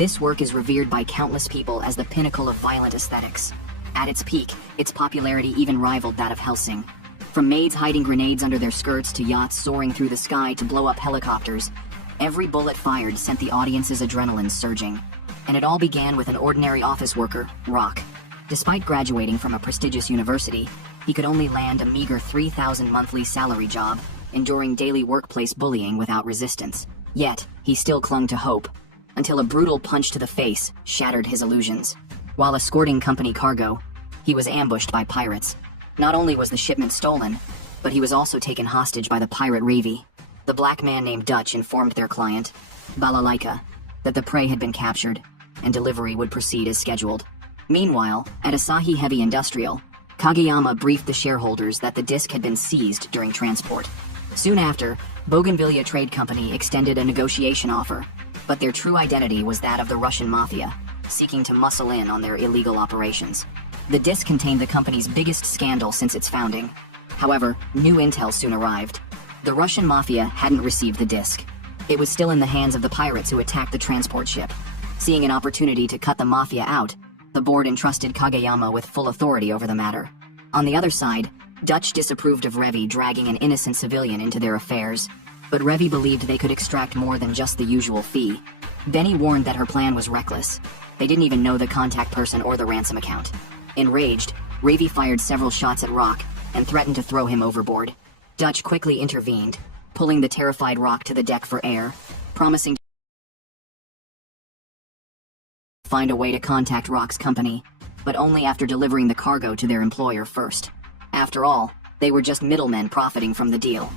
This work is revered by countless people as the pinnacle of violent aesthetics. At its peak, its popularity even rivaled that of Hellsing. From maids hiding grenades under their skirts to yachts soaring through the sky to blow up helicopters, every bullet fired sent the audience's adrenaline surging. And it all began with an ordinary office worker, Rock. Despite graduating from a prestigious university, he could only land a meager 3,000 monthly salary job, enduring daily workplace bullying without resistance. Yet, he still clung to hope, until a brutal punch to the face shattered his illusions. While escorting company cargo, he was ambushed by pirates. Not only was the shipment stolen, but he was also taken hostage by the pirate Ravi. The black man named Dutch informed their client, Balalaika, that the prey had been captured, and delivery would proceed as scheduled. Meanwhile, at Asahi Heavy Industrial, Kageyama briefed the shareholders that the disc had been seized during transport. Soon after, Bougainvillea Trade Company extended a negotiation offer, but their true identity was that of the Russian mafia, seeking to muscle in on their illegal operations. The disc contained the company's biggest scandal since its founding. However, new intel soon arrived. The Russian mafia hadn't received the disc. It was still in the hands of the pirates who attacked the transport ship. Seeing an opportunity to cut the mafia out, the board entrusted Kageyama with full authority over the matter. On the other side, Dutch disapproved of Revi dragging an innocent civilian into their affairs, but Revi believed they could extract more than just the usual fee. Benny warned that her plan was reckless. They didn't even know the contact person or the ransom account. Enraged, Revi fired several shots at Rock and threatened to throw him overboard. Dutch quickly intervened, pulling the terrified Rock to the deck for air, promising to find a way to contact Rock's company, but only after delivering the cargo to their employer first. After all, they were just middlemen profiting from the deal.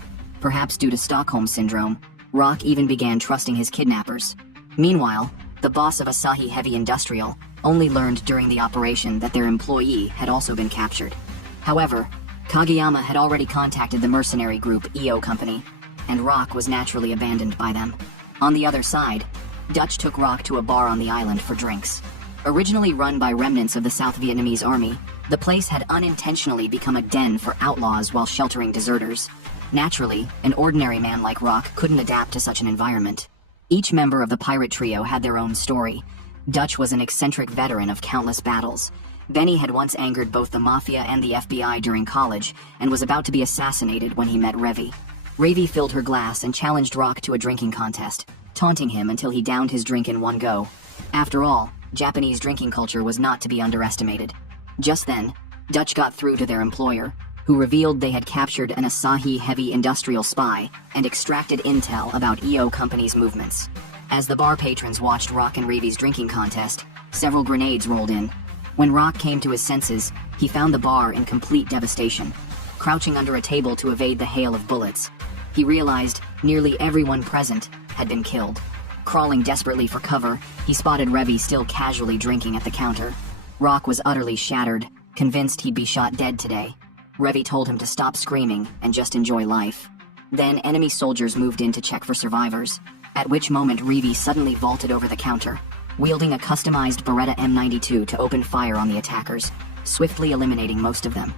Perhaps due to Stockholm Syndrome, Rock even began trusting his kidnappers. Meanwhile, the boss of Asahi Heavy Industrial only learned during the operation that their employee had also been captured. However, Kageyama had already contacted the mercenary group EO Company, and Rock was naturally abandoned by them. On the other side, Dutch took Rock to a bar on the island for drinks. Originally run by remnants of the South Vietnamese army, the place had unintentionally become a den for outlaws while sheltering deserters. Naturally, an ordinary man like Rock couldn't adapt to such an environment. Each member of the pirate trio had their own story. Dutch was an eccentric veteran of countless battles. Benny had once angered both the Mafia and the FBI during college, and was about to be assassinated when he met Revi. Revi filled her glass and challenged Rock to a drinking contest, taunting him until he downed his drink in one go. After all, Japanese drinking culture was not to be underestimated. Just then, Dutch got through to their employer, who revealed they had captured an Asahi Heavy Industrial spy and extracted intel about EO Company's movements. As the bar patrons watched Rock and Revi's drinking contest, several grenades rolled in. When Rock came to his senses, he found the bar in complete devastation, crouching under a table to evade the hail of bullets. He realized nearly everyone present had been killed. Crawling desperately for cover, he spotted Revi still casually drinking at the counter. Rock was utterly shattered, convinced he'd be shot dead today. Revi told him to stop screaming and just enjoy life. Then enemy soldiers moved in to check for survivors, at which moment Revi suddenly vaulted over the counter, wielding a customized Beretta M92 to open fire on the attackers, swiftly eliminating most of them.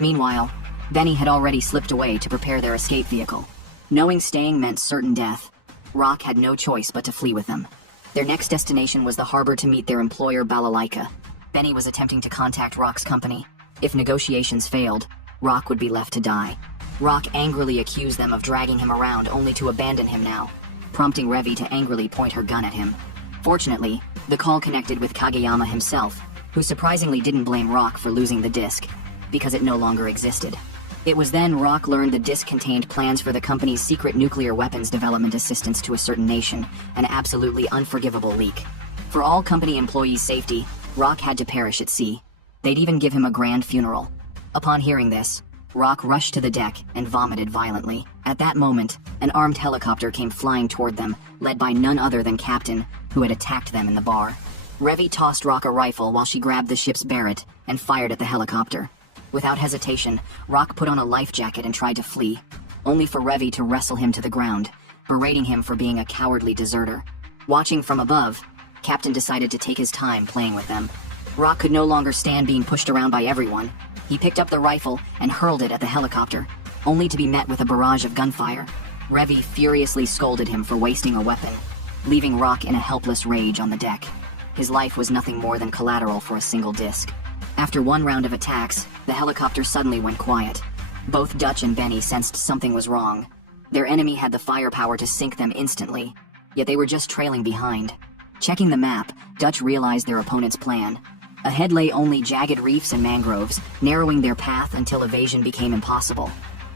Meanwhile, Benny had already slipped away to prepare their escape vehicle. Knowing staying meant certain death, Rock had no choice but to flee with them. Their next destination was the harbor to meet their employer Balalaika. Benny was attempting to contact Rock's company. If negotiations failed, Rock would be left to die. Rock angrily accused them of dragging him around only to abandon him now, prompting Revi to angrily point her gun at him. Fortunately, the call connected with Kageyama himself, who surprisingly didn't blame Rock for losing the disc, because it no longer existed. It was then Rock learned the disc contained plans for the company's secret nuclear weapons development assistance to a certain nation, an absolutely unforgivable leak. For all company employees' safety, Rock had to perish at sea. They'd even give him a grand funeral. Upon hearing this, Rock rushed to the deck and vomited violently. At that moment, an armed helicopter came flying toward them, led by none other than Captain, who had attacked them in the bar. Revi tossed Rock a rifle while she grabbed the ship's Barrett and fired at the helicopter. Without hesitation, Rock put on a life jacket and tried to flee, only for Revi to wrestle him to the ground, berating him for being a cowardly deserter. Watching from above, Captain decided to take his time playing with them. Rock could no longer stand being pushed around by everyone. He picked up the rifle and hurled it at the helicopter, only to be met with a barrage of gunfire. Revi furiously scolded him for wasting a weapon. leaving Rock in a helpless rage on the deck. His life was nothing more than collateral for a single disc. After one round of attacks, the helicopter suddenly went quiet. Both Dutch and Benny sensed something was wrong. Their enemy had the firepower to sink them instantly, yet they were just trailing behind. Checking the map, Dutch realized their opponent's plan. Ahead lay only jagged reefs and mangroves, narrowing their path until evasion became impossible.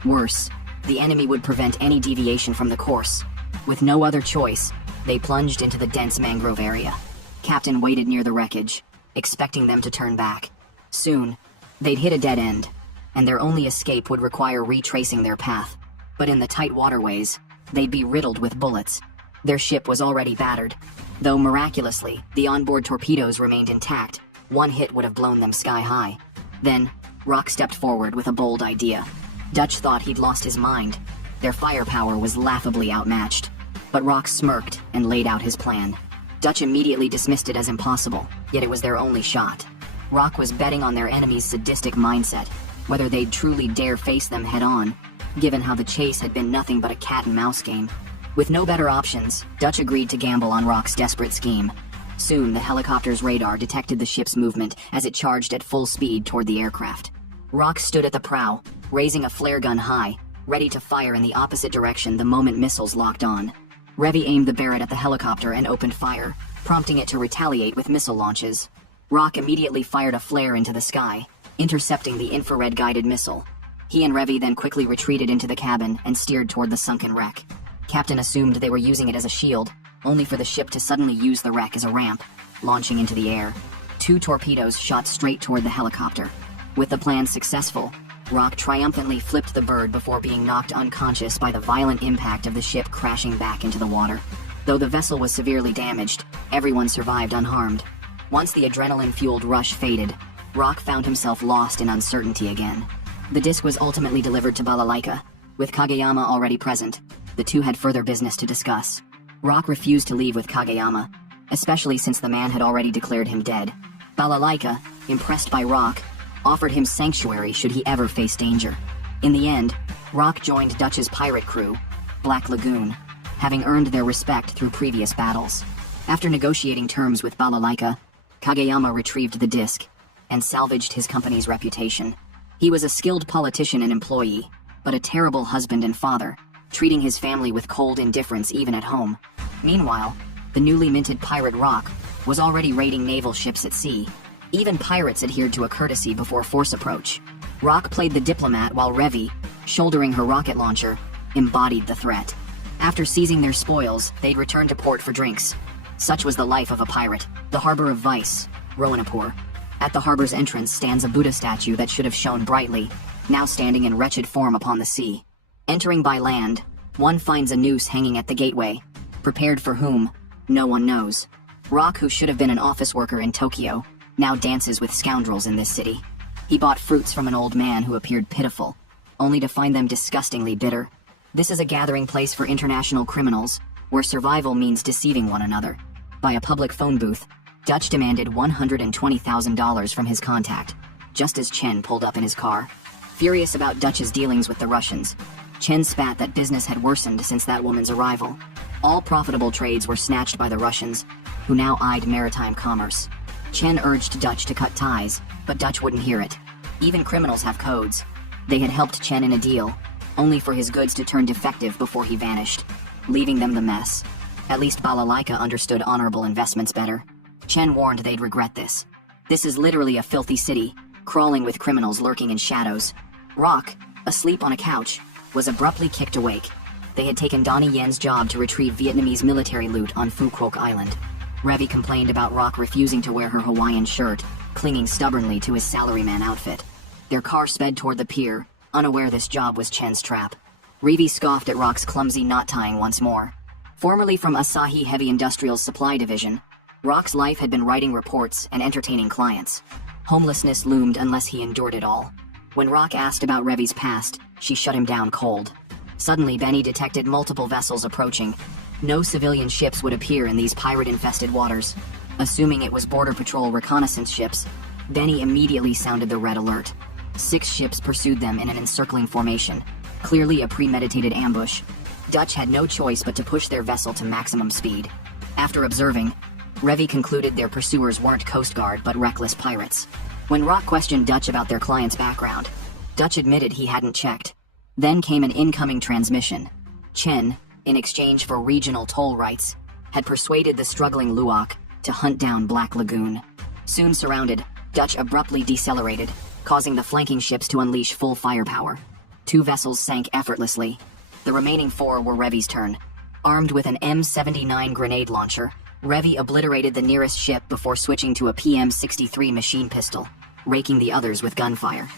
Worse, the enemy would prevent any deviation from the course. With no other choice, they plunged into the dense mangrove area. Captain waited near the wreckage, expecting them to turn back. Soon, they'd hit a dead end, and their only escape would require retracing their path. But in the tight waterways, they'd be riddled with bullets. Their ship was already battered. Though miraculously, the onboard torpedoes remained intact, one hit would have blown them sky high. Then, Rock stepped forward with a bold idea. Dutch thought he'd lost his mind. Their firepower was laughably outmatched. But Rock smirked and laid out his plan. Dutch immediately dismissed it as impossible, yet it was their only shot. Rock was betting on their enemy's sadistic mindset, whether they'd truly dare face them head-on, given how the chase had been nothing but a cat-and-mouse game. With no better options, Dutch agreed to gamble on Rock's desperate scheme. Soon, the helicopter's radar detected the ship's movement as it charged at full speed toward the aircraft. Rock stood at the prow, raising a flare gun high, ready to fire in the opposite direction the moment missiles locked on. Revy aimed the Barrett at the helicopter and opened fire, prompting it to retaliate with missile launches. Rock immediately fired a flare into the sky, intercepting the infrared-guided missile. He and Revy then quickly retreated into the cabin and steered toward the sunken wreck. Captain assumed they were using it as a shield, only for the ship to suddenly use the wreck as a ramp, launching into the air. 2 torpedoes shot straight toward the helicopter. With the plan successful, Rock triumphantly flipped the bird before being knocked unconscious by the violent impact of the ship crashing back into the water. Though the vessel was severely damaged, everyone survived unharmed. Once the adrenaline-fueled rush faded, Rock found himself lost in uncertainty again. The disc was ultimately delivered to Balalaika. With Kageyama already present, the two had further business to discuss. Rock refused to leave with Kageyama, especially since the man had already declared him dead. Balalaika, impressed by Rock, offered him sanctuary should he ever face danger. In the end, Rock joined Dutch's pirate crew, Black Lagoon, having earned their respect through previous battles. After negotiating terms with Balalaika, Kageyama retrieved the disc and salvaged his company's reputation. He was a skilled politician and employee, but a terrible husband and father, treating his family with cold indifference even at home. Meanwhile, the newly minted pirate Rock was already raiding naval ships at sea. Even pirates adhered to a courtesy before force approach. Rock played the diplomat while Revy, shouldering her rocket launcher, embodied the threat. After seizing their spoils, they'd return to port for drinks. Such was the life of a pirate. The harbor of vice, Rowanapur. At the harbor's entrance stands a Buddha statue that should have shone brightly, now standing in wretched form upon the sea. Entering by land, one finds a noose hanging at the gateway. Prepared for whom, no one knows. Rock, who should have been an office worker in Tokyo, now dances with scoundrels in this city. He bought fruits from an old man who appeared pitiful, only to find them disgustingly bitter. This is a gathering place for international criminals, where survival means deceiving one another. By a public phone booth, Dutch demanded $120,000 from his contact, just as Chen pulled up in his car. Furious about Dutch's dealings with the Russians, Chen spat that business had worsened since that woman's arrival. All profitable trades were snatched by the Russians, who now eyed maritime commerce. Chen urged Dutch to cut ties, but Dutch wouldn't hear it. Even criminals have codes. They had helped Chen in a deal, only for his goods to turn defective before he vanished, leaving them the mess. At least Balalaika understood honorable investments better. Chen warned they'd regret this. This is literally a filthy city, crawling with criminals lurking in shadows. Rock, asleep on a couch, was abruptly kicked awake. They had taken Donnie Yen's job to retrieve Vietnamese military loot on Phu Quoc Island. Revy complained about Rock refusing to wear her Hawaiian shirt, clinging stubbornly to his salaryman outfit. Their car sped toward the pier, unaware this job was Chen's trap. Revy scoffed at Rock's clumsy knot-tying once more. Formerly from Asahi Heavy Industrial's supply division, Rock's life had been writing reports and entertaining clients. Homelessness loomed unless he endured it all. When Rock asked about Revy's past, she shut him down cold. Suddenly, Benny detected multiple vessels approaching. No civilian ships would appear in these pirate-infested waters. Assuming it was Border Patrol reconnaissance ships, Benny immediately sounded the red alert. 6 ships pursued them in an encircling formation, clearly a premeditated ambush. Dutch had no choice but to push their vessel to maximum speed. After observing, Revy concluded their pursuers weren't Coast Guard but reckless pirates. When Rock questioned Dutch about their client's background, Dutch admitted he hadn't checked. Then came an incoming transmission. Chen, in exchange for regional toll rights, had persuaded the struggling Luok to hunt down Black Lagoon. Soon surrounded, Dutch abruptly decelerated, causing the flanking ships to unleash full firepower. 2 vessels sank effortlessly. The remaining 4 were Revy's turn. Armed with an M79 grenade launcher, Revy obliterated the nearest ship before switching to a PM63 machine pistol, raking the others with gunfire.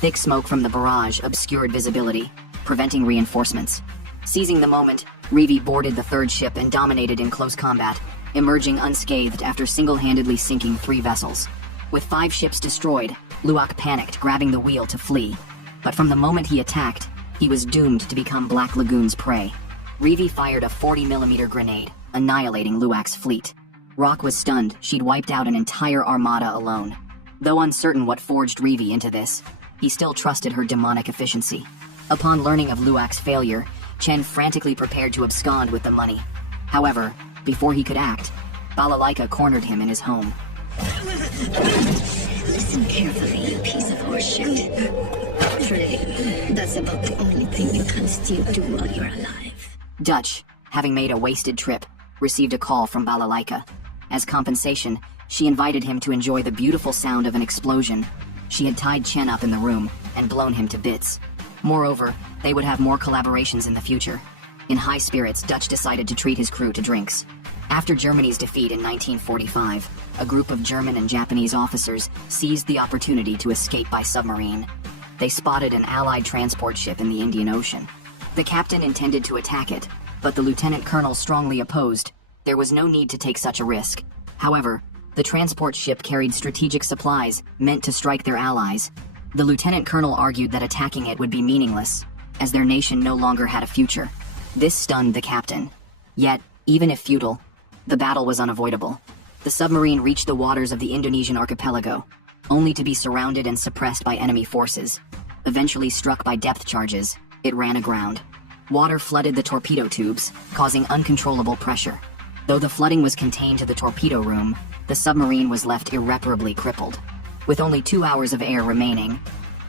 Thick smoke from the barrage obscured visibility, preventing reinforcements. Seizing the moment, Revy boarded the 3rd ship and dominated in close combat, emerging unscathed after single-handedly sinking 3 vessels. With 5 ships destroyed, Luok panicked, grabbing the wheel to flee. But from the moment he attacked, he was doomed to become Black Lagoon's prey. Revy fired a 40mm grenade, annihilating Luok's fleet. Rock was stunned. She'd wiped out an entire armada alone. Though uncertain what forged Revy into this, he still trusted her demonic efficiency. Upon learning of Luok's failure, Chen frantically prepared to abscond with the money. However, before he could act, Balalaika cornered him in his home. Listen carefully, you piece of horseshit. Pray. That's about the only thing you can still do while you're alive. Dutch, having made a wasted trip, received a call from Balalaika. As compensation, she invited him to enjoy the beautiful sound of an explosion. She had tied Chen up in the room and blown him to bits. Moreover, they would have more collaborations in the future. In high spirits, Dutch decided to treat his crew to drinks. After Germany's defeat in 1945, a group of German and Japanese officers seized the opportunity to escape by submarine. They spotted an Allied transport ship in the Indian Ocean. The captain intended to attack it, but the lieutenant colonel strongly opposed. There was no need to take such a risk. However, the transport ship carried strategic supplies meant to strike their allies. The lieutenant colonel argued that attacking it would be meaningless, as their nation no longer had a future. This stunned the captain. Yet, even if futile, the battle was unavoidable. The submarine reached the waters of the Indonesian archipelago, only to be surrounded and suppressed by enemy forces. Eventually struck by depth charges, it ran aground. Water flooded the torpedo tubes, causing uncontrollable pressure. Though the flooding was contained to the torpedo room, the submarine was left irreparably crippled. With only 2 hours of air remaining,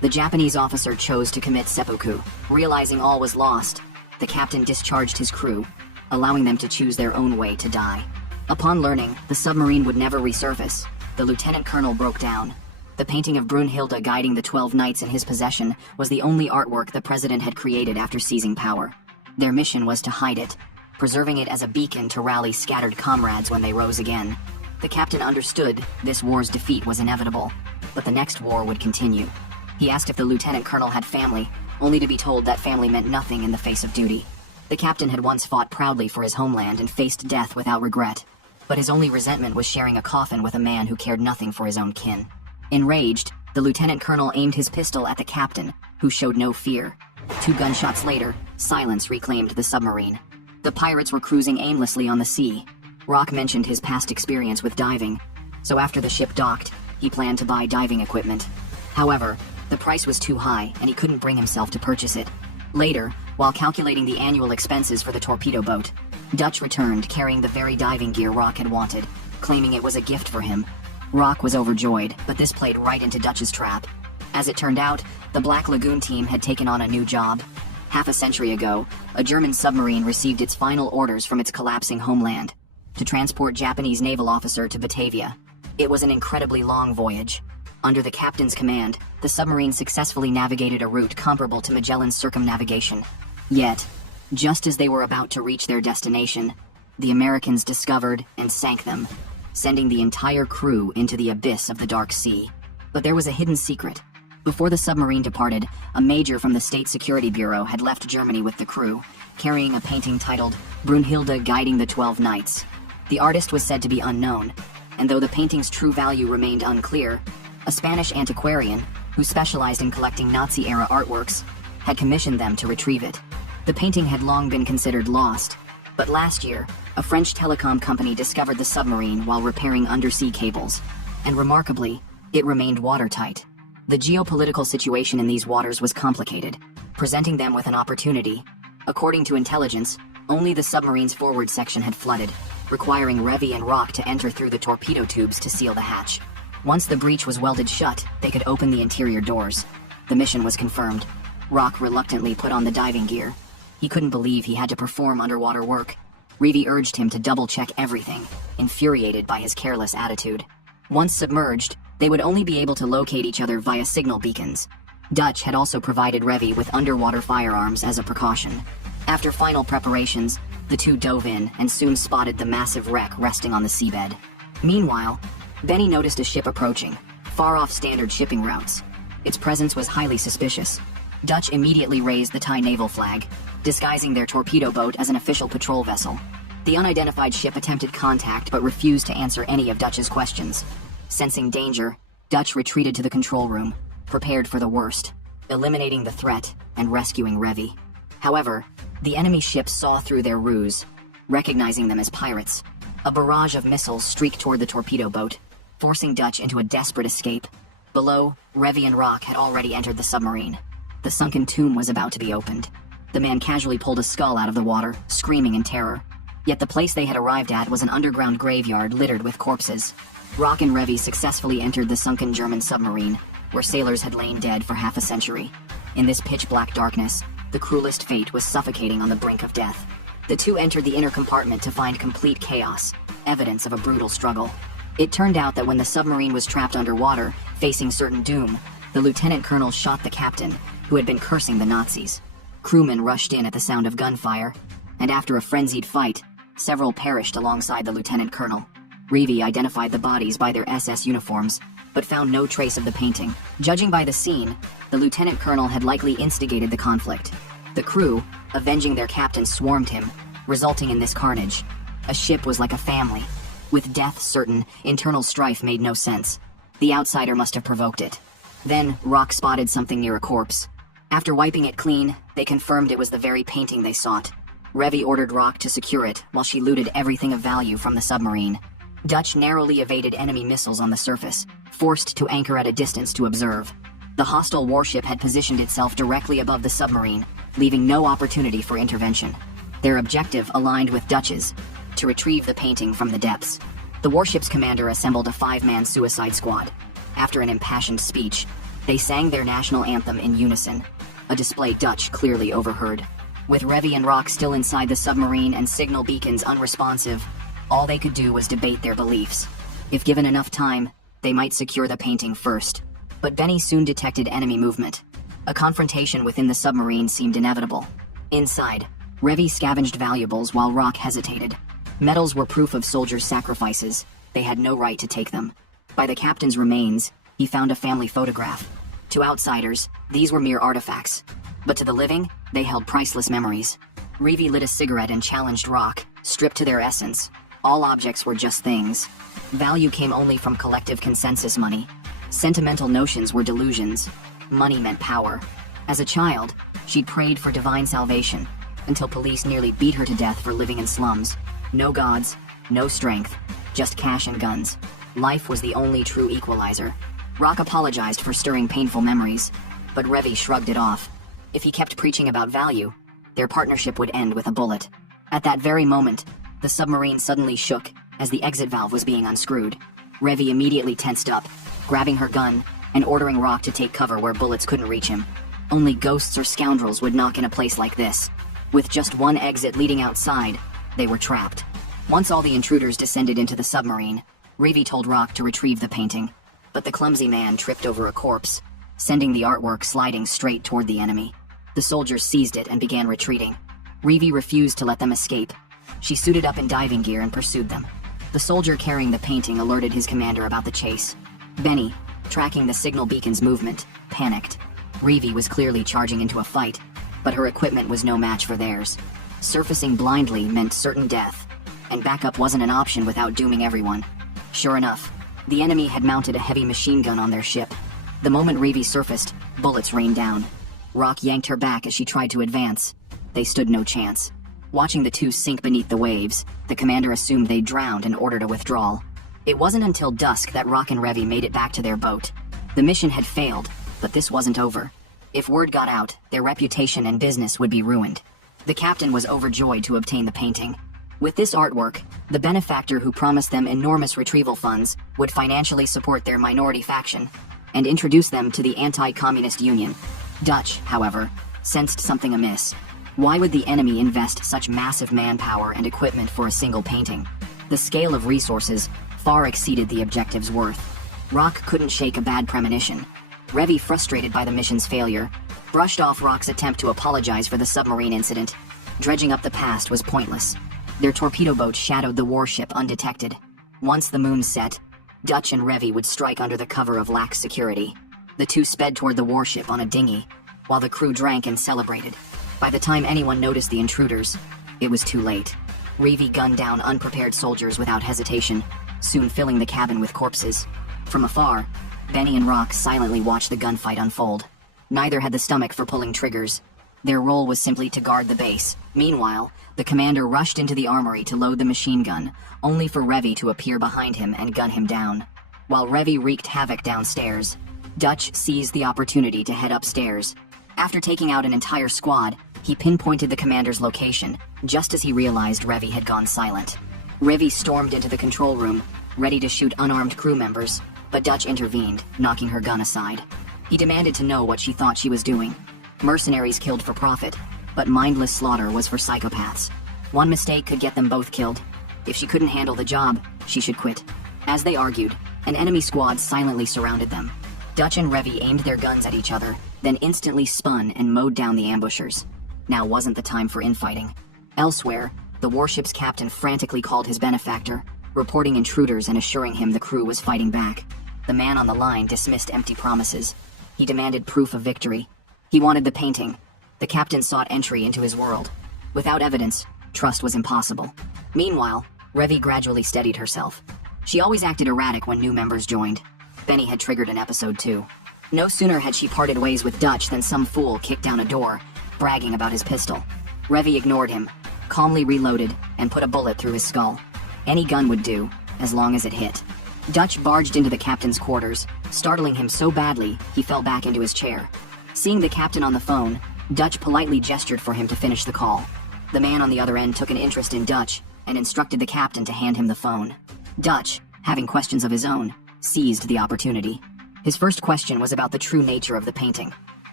the Japanese officer chose to commit seppuku. Realizing all was lost, the captain discharged his crew, allowing them to choose their own way to die. Upon learning the submarine would never resurface, the lieutenant colonel broke down. The painting of Brunhilde guiding the 12 knights in his possession was the only artwork the president had created after seizing power. Their mission was to hide it, preserving it as a beacon to rally scattered comrades when they rose again. The captain understood this war's defeat was inevitable, but the next war would continue. He asked if the lieutenant colonel had family, only to be told that family meant nothing in the face of duty. The captain had once fought proudly for his homeland and faced death without regret, but his only resentment was sharing a coffin with a man who cared nothing for his own kin. Enraged, the lieutenant colonel aimed his pistol at the captain, who showed no fear. 2 gunshots later, silence reclaimed the submarine. The pirates were cruising aimlessly on the sea. Rock mentioned his past experience with diving, so after the ship docked, he planned to buy diving equipment. However, the price was too high and he couldn't bring himself to purchase it. Later, while calculating the annual expenses for the torpedo boat, Dutch returned carrying the very diving gear Rock had wanted, claiming it was a gift for him. Rock was overjoyed, but this played right into Dutch's trap. As it turned out, the Black Lagoon team had taken on a new job. Half a century ago, a German submarine received its final orders from its collapsing homeland to transport Japanese naval officer to Batavia. It was an incredibly long voyage. Under the captain's command, the submarine successfully navigated a route comparable to Magellan's circumnavigation. Yet, just as they were about to reach their destination, the Americans discovered and sank them, sending the entire crew into the abyss of the Dark Sea. But there was a hidden secret. Before the submarine departed, a major from the State Security Bureau had left Germany with the crew, carrying a painting titled Brunhilde Guiding the 12 Knights. The artist was said to be unknown, and though the painting's true value remained unclear, a Spanish antiquarian, who specialized in collecting Nazi-era artworks, had commissioned them to retrieve it. The painting had long been considered lost, but last year, a French telecom company discovered the submarine while repairing undersea cables, and remarkably, it remained watertight. The geopolitical situation in these waters was complicated, presenting them with an opportunity. According to intelligence, only the submarine's forward section had flooded. requiring Revy and Rock to enter through the torpedo tubes to seal the hatch. Once the breach was welded shut, they could open the interior doors. The mission was confirmed. Rock reluctantly put on the diving gear. He couldn't believe he had to perform underwater work. Revy urged him to double-check everything, infuriated by his careless attitude. Once submerged, they would only be able to locate each other via signal beacons. Dutch had also provided Revy with underwater firearms as a precaution. After final preparations, the two dove in and soon spotted the massive wreck resting on the seabed. Meanwhile, Benny noticed a ship approaching, far off standard shipping routes. Its presence was highly suspicious. Dutch immediately raised the Thai naval flag, disguising their torpedo boat as an official patrol vessel. The unidentified ship attempted contact but refused to answer any of Dutch's questions. Sensing danger, Dutch retreated to the control room, prepared for the worst, eliminating the threat and rescuing Revy. However, the enemy ship saw through their ruse, recognizing them as pirates. A barrage of missiles streaked toward the torpedo boat, forcing Dutch into a desperate escape. Below, Revy and Rock had already entered the submarine. The sunken tomb was about to be opened. The man casually pulled a skull out of the water, screaming in terror. Yet the place they had arrived at was an underground graveyard littered with corpses. Rock and Revy successfully entered the sunken German submarine, where sailors had lain dead for half a century. In this pitch-black darkness, the cruelest fate was suffocating on the brink of death. The two entered the inner compartment to find complete chaos, evidence of a brutal struggle. It turned out that when the submarine was trapped underwater, facing certain doom, the lieutenant colonel shot the captain, who had been cursing the Nazis. Crewmen rushed in at the sound of gunfire, and after a frenzied fight, several perished alongside the lieutenant colonel. Revy identified the bodies by their SS uniforms, but found no trace of the painting. Judging by the scene, the lieutenant colonel had likely instigated the conflict. The crew, avenging their captain, swarmed him, resulting in this carnage. A ship was like a family. With death certain, internal strife made no sense. The outsider must have provoked it. Then, Rock spotted something near a corpse. After wiping it clean, they confirmed it was the very painting they sought. Revy ordered Rock to secure it while she looted everything of value from the submarine. Dutch narrowly evaded enemy missiles on the surface, forced to anchor at a distance to observe. The hostile warship had positioned itself directly above the submarine, leaving no opportunity for intervention. Their objective aligned with Dutch's, to retrieve the painting from the depths. The warship's commander assembled a 5-man suicide squad. After an impassioned speech, they sang their national anthem in unison, a display Dutch clearly overheard. With Revy and Rock still inside the submarine and signal beacons unresponsive, all they could do was debate their beliefs. If given enough time, they might secure the painting first. But Benny soon detected enemy movement. A confrontation within the submarine seemed inevitable. Inside, Revy scavenged valuables while Rock hesitated. Medals were proof of soldiers' sacrifices. They had no right to take them. By the captain's remains, he found a family photograph. To outsiders, these were mere artifacts. But to the living, they held priceless memories. Revy lit a cigarette and challenged Rock, stripped to their essence. All objects were just things. Value came only from collective consensus money. Sentimental notions were delusions. Money meant power. As a child, she'd prayed for divine salvation, until police nearly beat her to death for living in slums. No gods, no strength, just cash and guns. Life was the only true equalizer. Rock apologized for stirring painful memories, but Revy shrugged it off. If he kept preaching about value, their partnership would end with a bullet. At that very moment, the submarine suddenly shook as the exit valve was being unscrewed. Revy immediately tensed up, grabbing her gun and ordering Rock to take cover where bullets couldn't reach him. Only ghosts or scoundrels would knock in a place like this. With just one exit leading outside, they were trapped. Once all the intruders descended into the submarine, Revy told Rock to retrieve the painting, but the clumsy man tripped over a corpse, sending the artwork sliding straight toward the enemy. The soldiers seized it and began retreating. Revy refused to let them escape. She suited up in diving gear and pursued them. The soldier carrying the painting alerted his commander about the chase. Benny, tracking the signal beacon's movement, panicked. Revy was clearly charging into a fight, but her equipment was no match for theirs. Surfacing blindly meant certain death, and backup wasn't an option without dooming everyone. Sure enough, the enemy had mounted a heavy machine gun on their ship. The moment Revy surfaced, bullets rained down. Rock yanked her back as she tried to advance. They stood no chance. Watching the two sink beneath the waves, the commander assumed they'd drowned and ordered a withdrawal. It wasn't until dusk that Rock and Revy made it back to their boat. The mission had failed, but this wasn't over. If word got out, their reputation and business would be ruined. The captain was overjoyed to obtain the painting. With this artwork, The benefactor who promised them enormous retrieval funds would financially support their minority faction and introduce them to the anti-communist union. Dutch, however, sensed something amiss. Why would the enemy invest such massive manpower and equipment for a single painting? The scale of resources far exceeded the objective's worth. Rock couldn't shake a bad premonition. Revi, frustrated by the mission's failure, brushed off Rock's attempt to apologize for the submarine incident. Dredging up the past was pointless. Their torpedo boat shadowed the warship undetected. Once the moon set, Dutch and Revi would strike under the cover of lax security. The two sped toward the warship on a dinghy, while the crew drank and celebrated. By the time anyone noticed the intruders, it was too late. Revi gunned down unprepared soldiers without hesitation, soon filling the cabin with corpses. From afar, Benny and Rock silently watched the gunfight unfold. Neither had the stomach for pulling triggers. Their role was simply to guard the base. Meanwhile, the commander rushed into the armory to load the machine gun, only for Revi to appear behind him and gun him down. While Revi wreaked havoc downstairs, Dutch seized the opportunity to head upstairs. After taking out an entire squad, he pinpointed the commander's location, just as he realized Revi had gone silent. Revi stormed into the control room, ready to shoot unarmed crew members, but Dutch intervened, knocking her gun aside. He demanded to know what she thought she was doing. Mercenaries killed for profit, but mindless slaughter was for psychopaths. One mistake could get them both killed. If she couldn't handle the job, she should quit. As they argued, an enemy squad silently surrounded them. Dutch and Revi aimed their guns at each other, then instantly spun and mowed down the ambushers. Now wasn't the time for infighting. Elsewhere, the warship's captain frantically called his benefactor, reporting intruders and assuring him the crew was fighting back. The man on the line dismissed empty promises. He demanded proof of victory. He wanted the painting. The captain sought entry into his world. Without evidence, trust was impossible. Meanwhile, Revi gradually steadied herself. She always acted erratic when new members joined. Benny had triggered in episode 2. No sooner had she parted ways with Dutch than some fool kicked down a door, bragging about his pistol. Revi ignored him, calmly reloaded, and put a bullet through his skull. Any gun would do, as long as it hit. Dutch barged into the captain's quarters, startling him so badly he fell back into his chair. Seeing the captain on the phone, Dutch politely gestured for him to finish the call. The man on the other end took an interest in Dutch and instructed the captain to hand him the phone. Dutch, having questions of his own, seized the opportunity. His first question was about the true nature of the painting.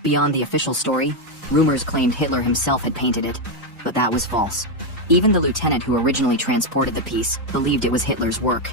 Beyond the official story, rumors claimed Hitler himself had painted it, but that was false. Even the lieutenant who originally transported the piece believed it was Hitler's work.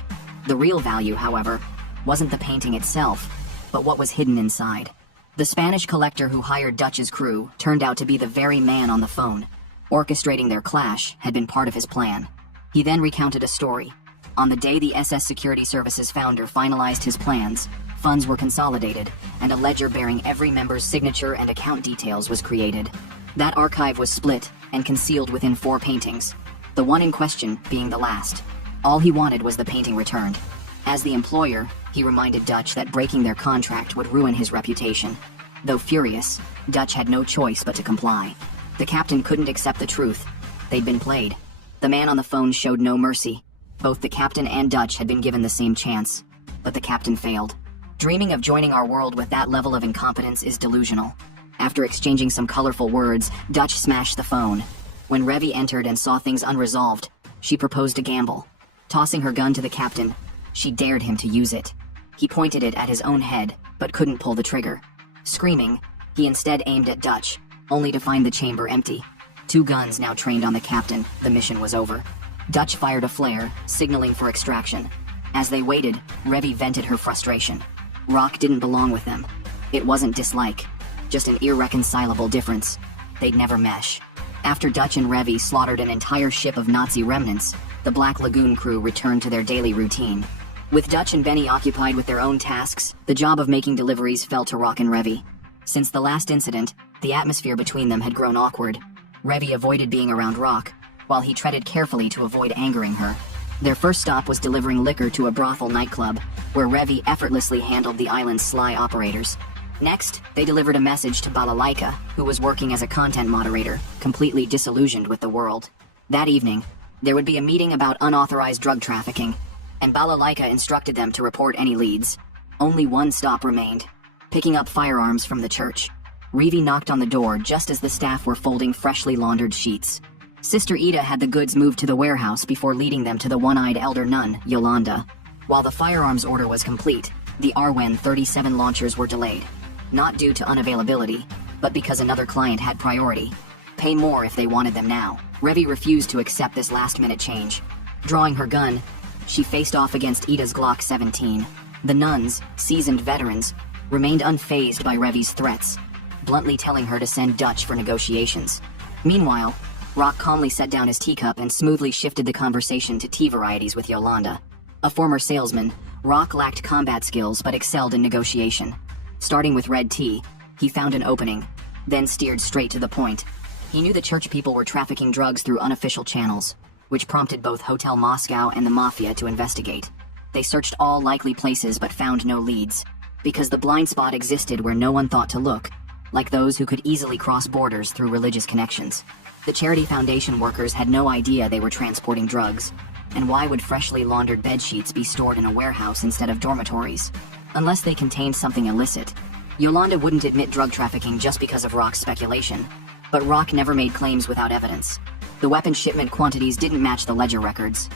The real value, however, wasn't the painting itself, but what was hidden inside. The Spanish collector who hired Dutch's crew turned out to be the very man on the phone. Orchestrating their clash had been part of his plan. He then recounted a story. On the day the SS Security Service's founder finalized his plans, funds were consolidated, and a ledger bearing every member's signature and account details was created. That archive was split and concealed within 4 paintings, the one in question being the last. All he wanted was the painting returned. As the employer, he reminded Dutch that breaking their contract would ruin his reputation. Though furious, Dutch had no choice but to comply. The captain couldn't accept the truth. They'd been played. The man on the phone showed no mercy. Both the captain and Dutch had been given the same chance, but the captain failed. Dreaming of joining our world with that level of incompetence is delusional. After exchanging some colorful words, Dutch smashed the phone. When Revi entered and saw things unresolved, she proposed a gamble. Tossing her gun to the captain, she dared him to use it. He pointed it at his own head, but couldn't pull the trigger. Screaming, he instead aimed at Dutch, only to find the chamber empty. 2 guns now trained on the captain, the mission was over. Dutch fired a flare, signaling for extraction. As they waited, Revi vented her frustration. Rock didn't belong with them. It wasn't dislike, just an irreconcilable difference. They'd never mesh. After Dutch and Revi slaughtered an entire ship of Nazi remnants, the Black Lagoon crew returned to their daily routine. With Dutch and Benny occupied with their own tasks, the job of making deliveries fell to Rock and Revi. Since the last incident, the atmosphere between them had grown awkward. Revi avoided being around Rock, while he treaded carefully to avoid angering her. Their first stop was delivering liquor to a brothel nightclub, where Revi effortlessly handled the island's sly operators. Next, they delivered a message to Balalaika, who was working as a content moderator, completely disillusioned with the world. That evening, there would be a meeting about unauthorized drug trafficking, and Balalaika instructed them to report any leads. Only one stop remained: picking up firearms from the church. Revi knocked on the door just as the staff were folding freshly laundered sheets. Sister Ida had the goods moved to the warehouse before leading them to the one-eyed elder nun, Yolanda. While the firearms order was complete, the Arwen 37 launchers were delayed. Not due to unavailability, but because another client had priority. Pay more if they wanted them now. Revi refused to accept this last-minute change. Drawing her gun, she faced off against Ida's Glock 17. The nuns, seasoned veterans, remained unfazed by Revi's threats, bluntly telling her to send Dutch for negotiations. Meanwhile, Rock calmly set down his teacup and smoothly shifted the conversation to tea varieties with Yolanda. A former salesman, Rock lacked combat skills but excelled in negotiation. Starting with red tea, he found an opening, then steered straight to the point. He knew the church people were trafficking drugs through unofficial channels, which prompted both Hotel Moscow and the Mafia to investigate. They searched all likely places but found no leads, because the blind spot existed where no one thought to look, like those who could easily cross borders through religious connections. The Charity Foundation workers had no idea they were transporting drugs, and why would freshly laundered bedsheets be stored in a warehouse instead of dormitories? Unless they contained something illicit. Yolanda wouldn't admit drug trafficking just because of Rock's speculation, but Rock never made claims without evidence. The weapon shipment quantities didn't match the ledger records,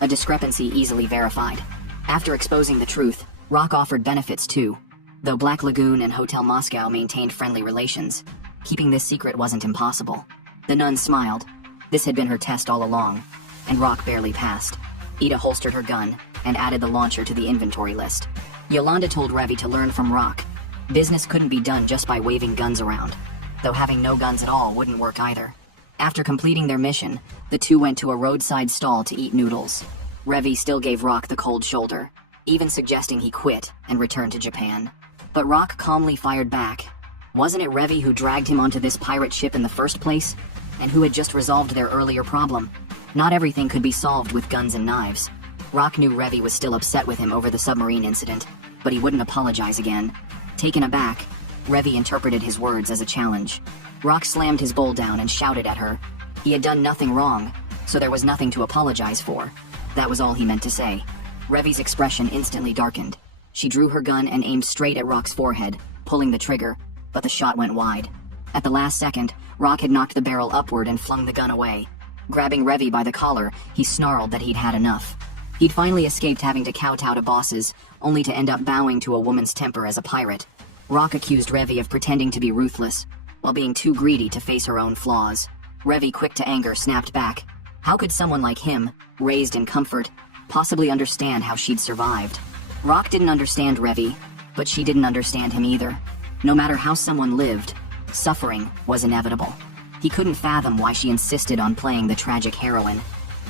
a discrepancy easily verified. After exposing the truth, Rock offered benefits too, though Black Lagoon and Hotel Moscow maintained friendly relations. Keeping this secret wasn't impossible. The nun smiled. This had been her test all along, and Rock barely passed. Ida holstered her gun and added the launcher to the inventory list. Yolanda told Revi to learn from Rock. Business couldn't be done just by waving guns around, though having no guns at all wouldn't work either. After completing their mission, the two went to a roadside stall to eat noodles. Revi still gave Rock the cold shoulder, even suggesting he quit and return to Japan. But Rock calmly fired back. Wasn't it Revi who dragged him onto this pirate ship in the first place? And who had just resolved their earlier problem? Not everything could be solved with guns and knives. Rock knew Revi was still upset with him over the submarine incident, but he wouldn't apologize again. Taken aback, Revi interpreted his words as a challenge. Rock slammed his bowl down and shouted at her. He had done nothing wrong, so there was nothing to apologize for. That was all he meant to say. Revi's expression instantly darkened. She drew her gun and aimed straight at Rock's forehead, pulling the trigger, but the shot went wide. At the last second, Rock had knocked the barrel upward and flung the gun away. Grabbing Revi by the collar, he snarled that he'd had enough. He'd finally escaped having to kowtow to bosses, only to end up bowing to a woman's temper as a pirate. Rock accused Revi of pretending to be ruthless, while being too greedy to face her own flaws. Revi, quick to anger, snapped back. How could someone like him, raised in comfort, possibly understand how she'd survived? Rock didn't understand Revi, but she didn't understand him either. No matter how someone lived, suffering was inevitable. He couldn't fathom why she insisted on playing the tragic heroine.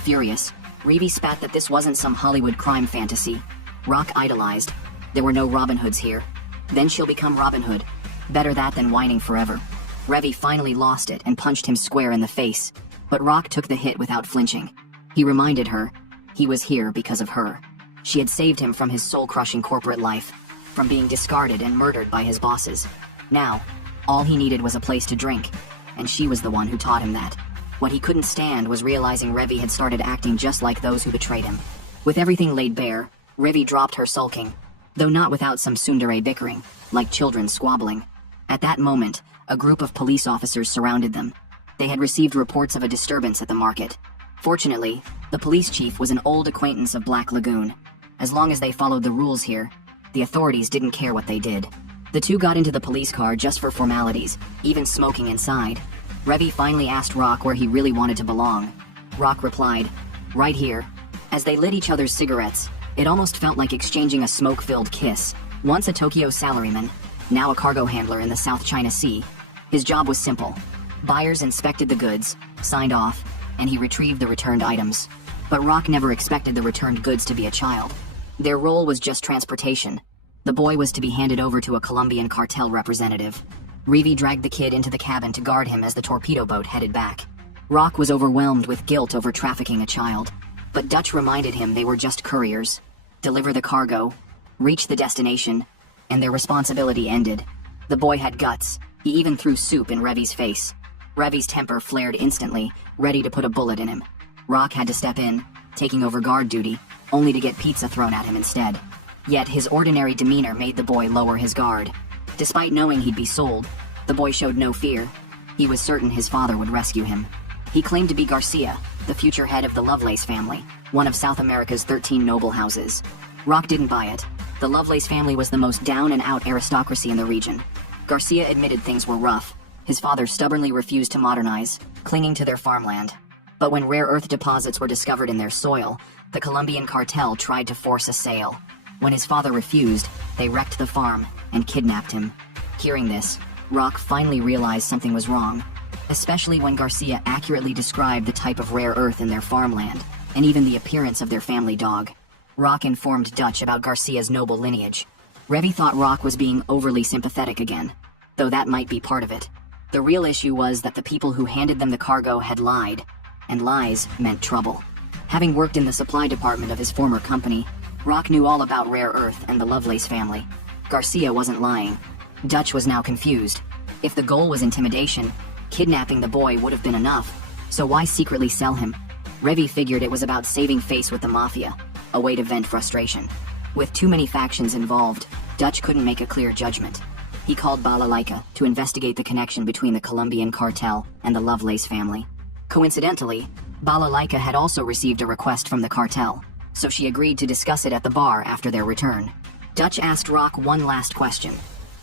Furious, Revi spat that this wasn't some Hollywood crime fantasy. Rock idolized. There were no Robin Hoods here. Then she'll become Robin Hood. Better that than whining forever. Revi finally lost it and punched him square in the face, but Rock took the hit without flinching. He reminded her, he was here because of her. She had saved him from his soul-crushing corporate life, from being discarded and murdered by his bosses. Now, all he needed was a place to drink, and she was the one who taught him that. What he couldn't stand was realizing Revi had started acting just like those who betrayed him. With everything laid bare, Revi dropped her sulking, though not without some tsundere bickering, like children squabbling. At that moment, a group of police officers surrounded them. They had received reports of a disturbance at the market. Fortunately, the police chief was an old acquaintance of Black Lagoon. As long as they followed the rules here, the authorities didn't care what they did. The two got into the police car just for formalities, even smoking inside. Revi finally asked Rock where he really wanted to belong. Rock replied, right here. As they lit each other's cigarettes, it almost felt like exchanging a smoke-filled kiss. Once a Tokyo salaryman, now a cargo handler in the South China Sea, his job was simple. Buyers inspected the goods, signed off, and he retrieved the returned items. But Rock never expected the returned goods to be a child. Their role was just transportation. The boy was to be handed over to a Colombian cartel representative. Revi dragged the kid into the cabin to guard him as the torpedo boat headed back. Rock was overwhelmed with guilt over trafficking a child, but Dutch reminded him they were just couriers. Deliver the cargo, reach the destination, and their responsibility ended. The boy had guts. He even threw soup in Revi's face. Revi's temper flared instantly, ready to put a bullet in him. Rock had to step in, taking over guard duty, only to get pizza thrown at him instead. Yet his ordinary demeanor made the boy lower his guard. Despite knowing he'd be sold, the boy showed no fear. He was certain his father would rescue him. He claimed to be Garcia, the future head of the Lovelace family, one of South America's 13 noble houses. Rock didn't buy it. The Lovelace family was the most down-and-out aristocracy in the region. Garcia admitted things were rough. His father stubbornly refused to modernize, clinging to their farmland. But when rare earth deposits were discovered in their soil, the Colombian cartel tried to force a sale. When his father refused, they wrecked the farm and kidnapped him. Hearing this, Rock finally realized something was wrong, especially when Garcia accurately described the type of rare earth in their farmland, and even the appearance of their family dog. Rock informed Dutch about Garcia's noble lineage. Revy thought Rock was being overly sympathetic again, though that might be part of it. The real issue was that the people who handed them the cargo had lied, and lies meant trouble. Having worked in the supply department of his former company, Rock knew all about rare earth and the Lovelace family. Garcia wasn't lying. Dutch was now confused. If the goal was intimidation, kidnapping the boy would have been enough, so why secretly sell him? Revy figured it was about saving face with the mafia, a way to vent frustration. With too many factions involved, Dutch couldn't make a clear judgment. He called Balalaika to investigate the connection between the Colombian cartel and the Lovelace family. Coincidentally, Balalaika had also received a request from the cartel, so she agreed to discuss it at the bar after their return. Dutch asked Rock one last question.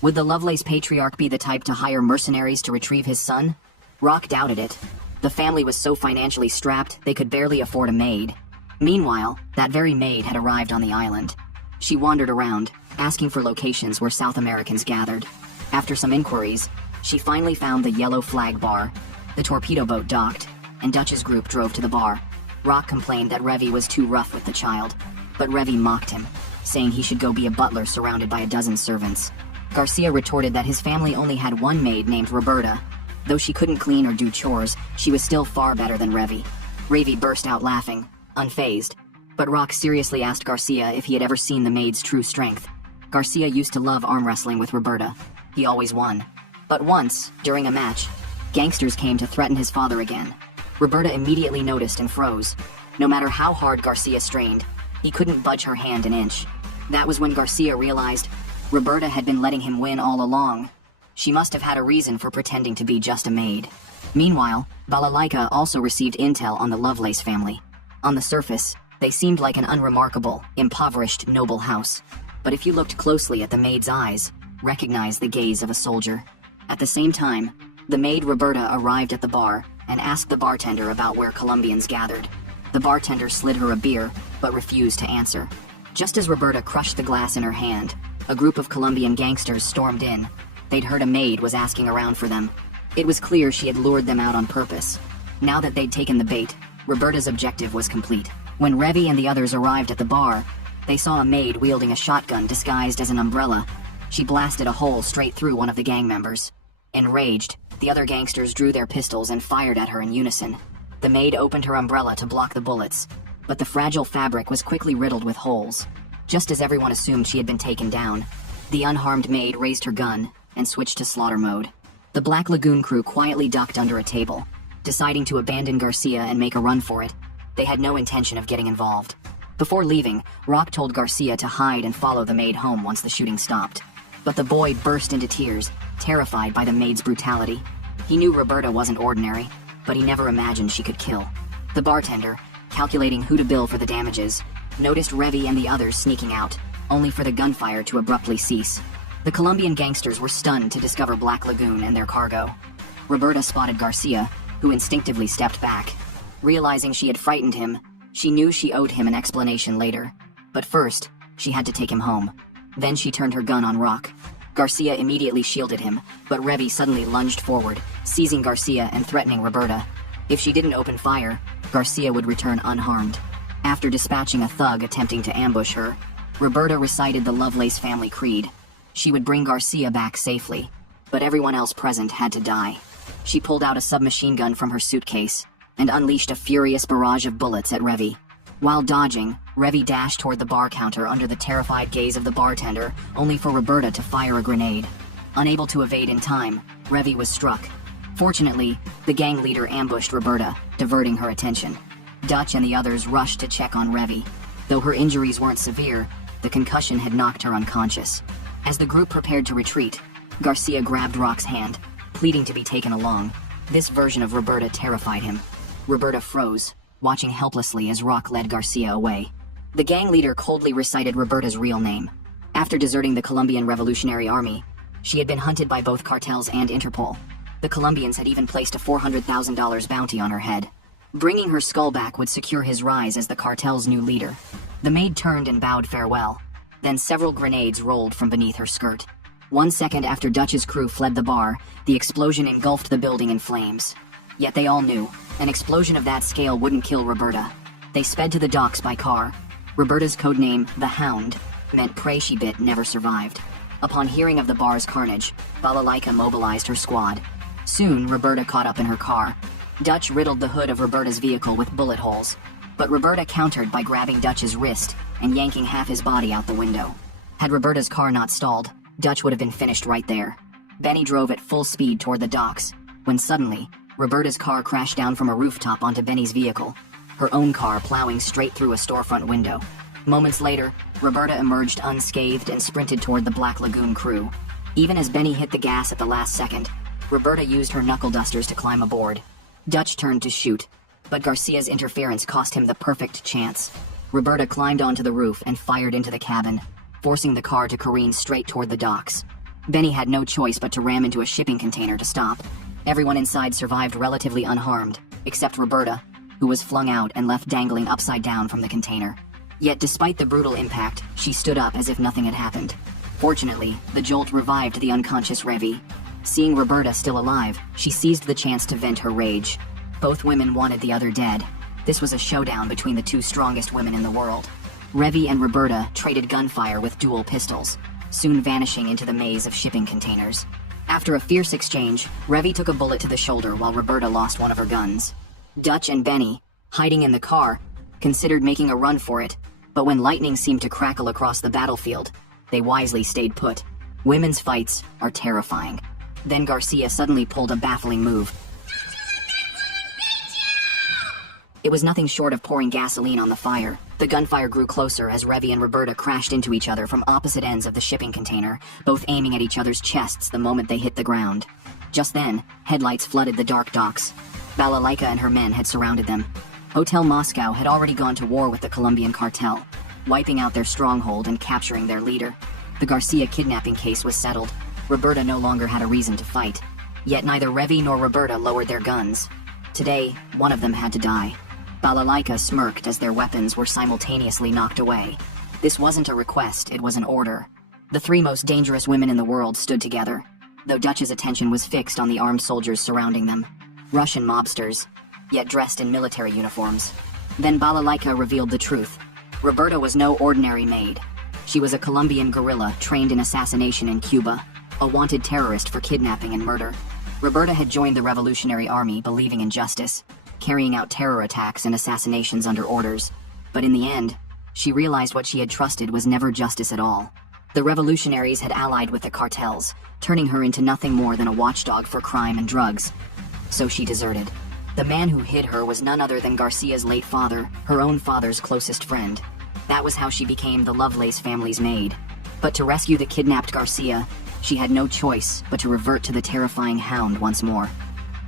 Would the Lovelace patriarch be the type to hire mercenaries to retrieve his son? Rock doubted it. The family was so financially strapped they could barely afford a maid. Meanwhile, that very maid had arrived on the island. She wandered around, asking for locations where South Americans gathered. After some inquiries, she finally found the Yellow Flag Bar. The torpedo boat docked, and Dutch's group drove to the bar. Rock complained that Revy was too rough with the child, but Revy mocked him, saying he should go be a butler surrounded by a dozen servants. Garcia retorted that his family only had one maid named Roberta. Though she couldn't clean or do chores, she was still far better than Revy. Revy burst out laughing, unfazed. But Rock seriously asked Garcia if he had ever seen the maid's true strength. Garcia used to love arm wrestling with Roberta. He always won. But once, during a match, gangsters came to threaten his father again. Roberta immediately noticed and froze. No matter how hard Garcia strained, he couldn't budge her hand an inch. That was when Garcia realized Roberta had been letting him win all along. She must have had a reason for pretending to be just a maid. Meanwhile, Balalaika also received intel on the Lovelace family. On the surface, they seemed like an unremarkable, impoverished noble house. But if you looked closely at the maid's eyes, recognize the gaze of a soldier. At the same time, the maid Roberta arrived at the bar and asked the bartender about where Colombians gathered. The bartender slid her a beer, but refused to answer. Just as Roberta crushed the glass in her hand, a group of Colombian gangsters stormed in. They'd heard a maid was asking around for them. It was clear she had lured them out on purpose. Now that they'd taken the bait, Roberta's objective was complete. When Revy and the others arrived at the bar, they saw a maid wielding a shotgun disguised as an umbrella. She blasted a hole straight through one of the gang members. Enraged, the other gangsters drew their pistols and fired at her in unison. The maid opened her umbrella to block the bullets, but the fragile fabric was quickly riddled with holes. Just as everyone assumed she had been taken down, the unharmed maid raised her gun and switched to slaughter mode. The Black Lagoon crew quietly ducked under a table, deciding to abandon Garcia and make a run for it. They had no intention of getting involved. Before leaving, Rock told Garcia to hide and follow the maid home once the shooting stopped. But the boy burst into tears, terrified by the maid's brutality. He knew Roberta wasn't ordinary, but he never imagined she could kill. The bartender, calculating who to bill for the damages, noticed Revy and the others sneaking out, only for the gunfire to abruptly cease. The Colombian gangsters were stunned to discover Black Lagoon and their cargo. Roberta spotted Garcia, who instinctively stepped back. Realizing she had frightened him, she knew she owed him an explanation later. But first, she had to take him home. Then she turned her gun on Rock. Garcia immediately shielded him, but Revy suddenly lunged forward, seizing Garcia and threatening Roberta. If she didn't open fire, Garcia would return unharmed. After dispatching a thug attempting to ambush her, Roberta recited the Lovelace family creed. She would bring Garcia back safely, but everyone else present had to die. She pulled out a submachine gun from her suitcase and unleashed a furious barrage of bullets at Revy. While dodging, Revy dashed toward the bar counter under the terrified gaze of the bartender, only for Roberta to fire a grenade. Unable to evade in time, Revy was struck. Fortunately, the gang leader ambushed Roberta, diverting her attention. Dutch and the others rushed to check on Revy. Though her injuries weren't severe, the concussion had knocked her unconscious. As the group prepared to retreat, Garcia grabbed Rock's hand, pleading to be taken along. This version of Roberta terrified him. Roberta froze, watching helplessly as Rock led Garcia away. The gang leader coldly recited Roberta's real name. After deserting the Colombian Revolutionary Army, she had been hunted by both cartels and Interpol. The Colombians had even placed a $400,000 bounty on her head. Bringing her skull back would secure his rise as the cartel's new leader. The maid turned and bowed farewell. Then several grenades rolled from beneath her skirt. 1 second after Dutch's crew fled the bar, the explosion engulfed the building in flames. Yet they all knew, an explosion of that scale wouldn't kill Roberta. They sped to the docks by car. Roberta's codename, the Hound, meant prey she bit never survived. Upon hearing of the bar's carnage, Balalaika mobilized her squad. Soon, Roberta caught up in her car. Dutch riddled the hood of Roberta's vehicle with bullet holes. But Roberta countered by grabbing Dutch's wrist and yanking half his body out the window. Had Roberta's car not stalled, Dutch would have been finished right there. Benny drove at full speed toward the docks, when suddenly, Roberta's car crashed down from a rooftop onto Benny's vehicle, her own car plowing straight through a storefront window. Moments later, Roberta emerged unscathed and sprinted toward the Black Lagoon crew. Even as Benny hit the gas at the last second, Roberta used her knuckle dusters to climb aboard. Dutch turned to shoot, but Garcia's interference cost him the perfect chance. Roberta climbed onto the roof and fired into the cabin, forcing the car to careen straight toward the docks. Benny had no choice but to ram into a shipping container to stop. Everyone inside survived relatively unharmed, except Roberta, who was flung out and left dangling upside down from the container. Yet despite the brutal impact, she stood up as if nothing had happened. Fortunately, the jolt revived the unconscious Revi. Seeing Roberta still alive, she seized the chance to vent her rage. Both women wanted the other dead. This was a showdown between the two strongest women in the world. Revi and Roberta traded gunfire with dual pistols, soon vanishing into the maze of shipping containers. After a fierce exchange, Revi took a bullet to the shoulder while Roberta lost one of her guns. Dutch and Benny, hiding in the car, considered making a run for it, but when lightning seemed to crackle across the battlefield, they wisely stayed put. Women's fights are terrifying. Then Garcia suddenly pulled a baffling move. It was nothing short of pouring gasoline on the fire. The gunfire grew closer as Revi and Roberta crashed into each other from opposite ends of the shipping container, both aiming at each other's chests the moment they hit the ground. Just then, headlights flooded the dark docks. Balalaika and her men had surrounded them. Hotel Moscow had already gone to war with the Colombian cartel, wiping out their stronghold and capturing their leader. The Garcia kidnapping case was settled. Roberta no longer had a reason to fight. Yet neither Revi nor Roberta lowered their guns. Today, one of them had to die. Balalaika smirked as their weapons were simultaneously knocked away. This wasn't a request, it was an order. The three most dangerous women in the world stood together, though Dutch's attention was fixed on the armed soldiers surrounding them. Russian mobsters, yet dressed in military uniforms. Then Balalaika revealed the truth. Roberta was no ordinary maid. She was a Colombian guerrilla trained in assassination in Cuba, a wanted terrorist for kidnapping and murder. Roberta had joined the Revolutionary Army believing in justice, carrying out terror attacks and assassinations under orders. But in the end, she realized what she had trusted was never justice at all. The revolutionaries had allied with the cartels, turning her into nothing more than a watchdog for crime and drugs. So she deserted. The man who hid her was none other than Garcia's late father, her own father's closest friend. That was how she became the Lovelace family's maid. But to rescue the kidnapped Garcia, she had no choice but to revert to the terrifying Hound once more.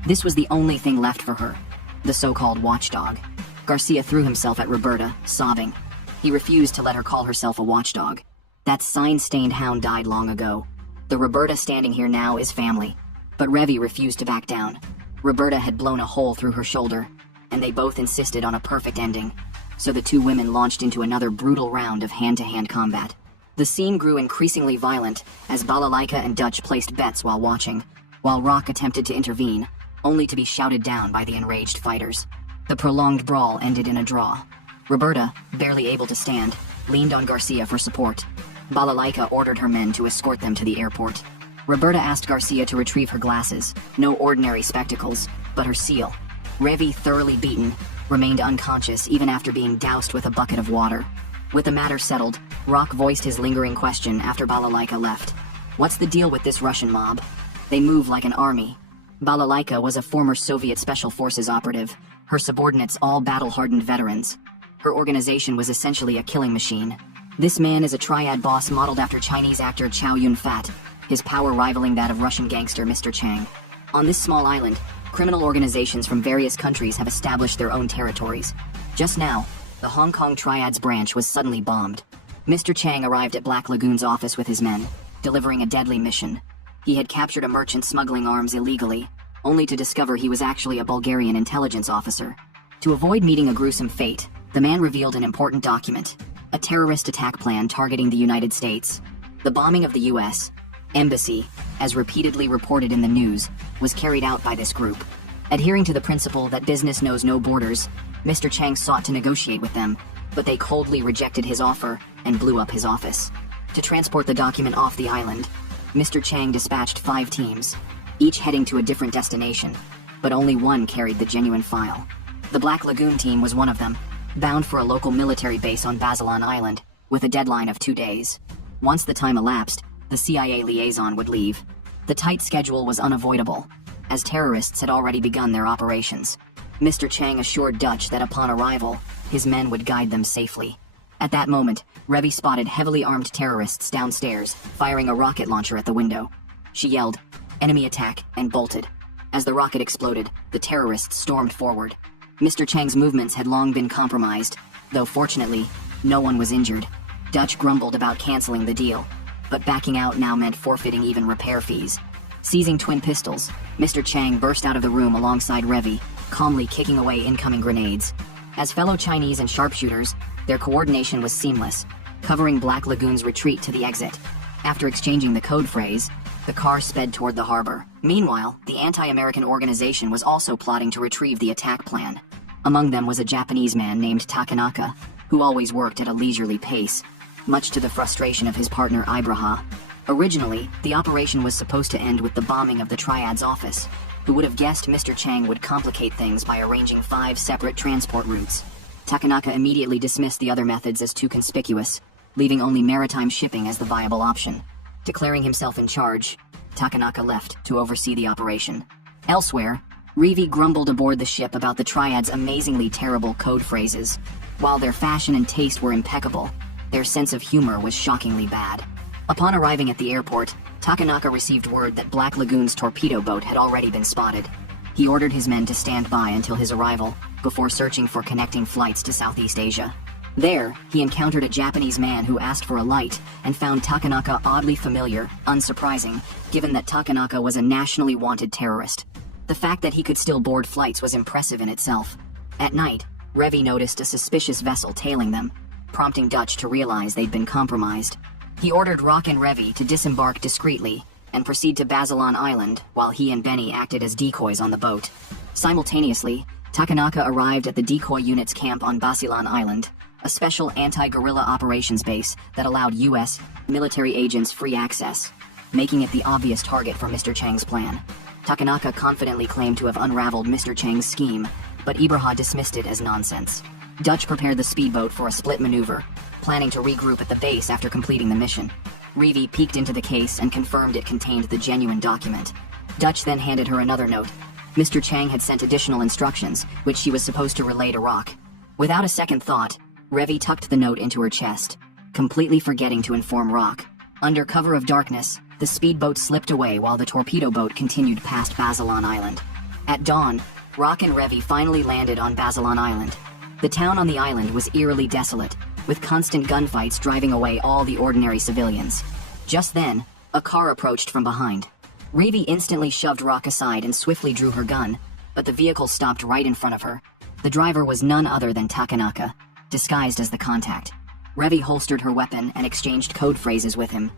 This was the only thing left for her, the so-called watchdog. Garcia threw himself at Roberta, sobbing. He refused to let her call herself a watchdog. That sign-stained Hound died long ago. The Roberta standing here now is family. But Revi refused to back down. Roberta had blown a hole through her shoulder, and they both insisted on a perfect ending. So the two women launched into another brutal round of hand-to-hand combat. The scene grew increasingly violent as Balalaika and Dutch placed bets while watching, while Rock attempted to intervene, only to be shouted down by the enraged fighters. The prolonged brawl ended in a draw. Roberta, barely able to stand, leaned on Garcia for support. Balalaika ordered her men to escort them to the airport. Roberta asked Garcia to retrieve her glasses, no ordinary spectacles, but her seal. Revi, thoroughly beaten, remained unconscious even after being doused with a bucket of water. With the matter settled, Rock voiced his lingering question after Balalaika left. What's the deal with this Russian mob? They move like an army. Balalaika was a former Soviet Special Forces operative, her subordinates all battle-hardened veterans. Her organization was essentially a killing machine. This man is a triad boss modeled after Chinese actor Chow Yun-fat, his power rivaling that of Russian gangster Mr. Chang. On this small island, Criminal organizations from various countries have established their own territories. Just now, the Hong Kong Triad's branch was suddenly bombed. Mr. Chang arrived at Black Lagoon's office with his men, delivering a deadly mission. He had captured a merchant smuggling arms illegally, only to discover he was actually a Bulgarian intelligence officer. To avoid meeting a gruesome fate, the man revealed an important document, a terrorist attack plan targeting the United States. The bombing of the U.S. Embassy, as repeatedly reported in the news, was carried out by this group. Adhering to the principle that business knows no borders, Mr. Chang sought to negotiate with them, but they coldly rejected his offer and blew up his office. To transport the document off the island, Mr. Chang dispatched 5 teams, each heading to a different destination, but only one carried the genuine file. The Black Lagoon team was one of them, bound for a local military base on Basilan Island, with a deadline of 2 days. Once the time elapsed, the CIA liaison would leave. The tight schedule was unavoidable, as terrorists had already begun their operations. Mr. Chang assured Dutch that upon arrival, his men would guide them safely. At that moment, Revi spotted heavily armed terrorists downstairs, firing a rocket launcher at the window. She yelled, "Enemy attack," and bolted. As the rocket exploded, the terrorists stormed forward. Mr. Chang's movements had long been compromised, though fortunately, no one was injured. Dutch grumbled about canceling the deal, but backing out now meant forfeiting even repair fees. Seizing twin pistols, Mr. Chang burst out of the room alongside Revi, calmly kicking away incoming grenades. As fellow Chinese and sharpshooters, their coordination was seamless, covering Black Lagoon's retreat to the exit. After exchanging the code phrase, the car sped toward the harbor. Meanwhile, the anti-American organization was also plotting to retrieve the attack plan. Among them was a Japanese man named Takanaka, who always worked at a leisurely pace, much to the frustration of his partner Ibraha. Originally, the operation was supposed to end with the bombing of the Triad's office. Who would have guessed Mr. Chang would complicate things by arranging 5 separate transport routes? Takanaka immediately dismissed the other methods as too conspicuous, leaving only maritime shipping as the viable option. Declaring himself in charge, Takanaka left to oversee the operation. Elsewhere, Revi grumbled aboard the ship about the Triad's amazingly terrible code phrases. While their fashion and taste were impeccable, their sense of humor was shockingly bad. Upon arriving at the airport, Takanaka received word that Black Lagoon's torpedo boat had already been spotted. He ordered his men to stand by until his arrival, before searching for connecting flights to Southeast Asia. There, he encountered a Japanese man who asked for a light and found Takanaka oddly familiar, unsurprising, given that Takanaka was a nationally wanted terrorist. The fact that he could still board flights was impressive in itself. At night, Revi noticed a suspicious vessel tailing them, prompting Dutch to realize they'd been compromised. He ordered Rock and Revi to disembark discreetly and proceed to Basilan Island while he and Benny acted as decoys on the boat. Simultaneously, Takanaka arrived at the decoy unit's camp on Basilan Island, a special anti-guerrilla operations base that allowed U.S. military agents free access, making it the obvious target for Mr. Chang's plan. Takanaka confidently claimed to have unraveled Mr. Chang's scheme, but Ibraha dismissed it as nonsense. Dutch prepared the speedboat for a split maneuver, planning to regroup at the base after completing the mission. Revi peeked into the case and confirmed it contained the genuine document. Dutch then handed her another note. Mr. Chang had sent additional instructions, which she was supposed to relay to Rock. Without a second thought, Revi tucked the note into her chest, completely forgetting to inform Rock. Under cover of darkness, the speedboat slipped away while the torpedo boat continued past Basilan Island. At dawn, Rock and Revi finally landed on Basilan Island. The town on the island was eerily desolate, with constant gunfights driving away all the ordinary civilians. Just then, a car approached from behind. Revi instantly shoved Rock aside and swiftly drew her gun, but the vehicle stopped right in front of her. The driver was none other than Takanaka, disguised as the contact. Revi holstered her weapon and exchanged code phrases with him,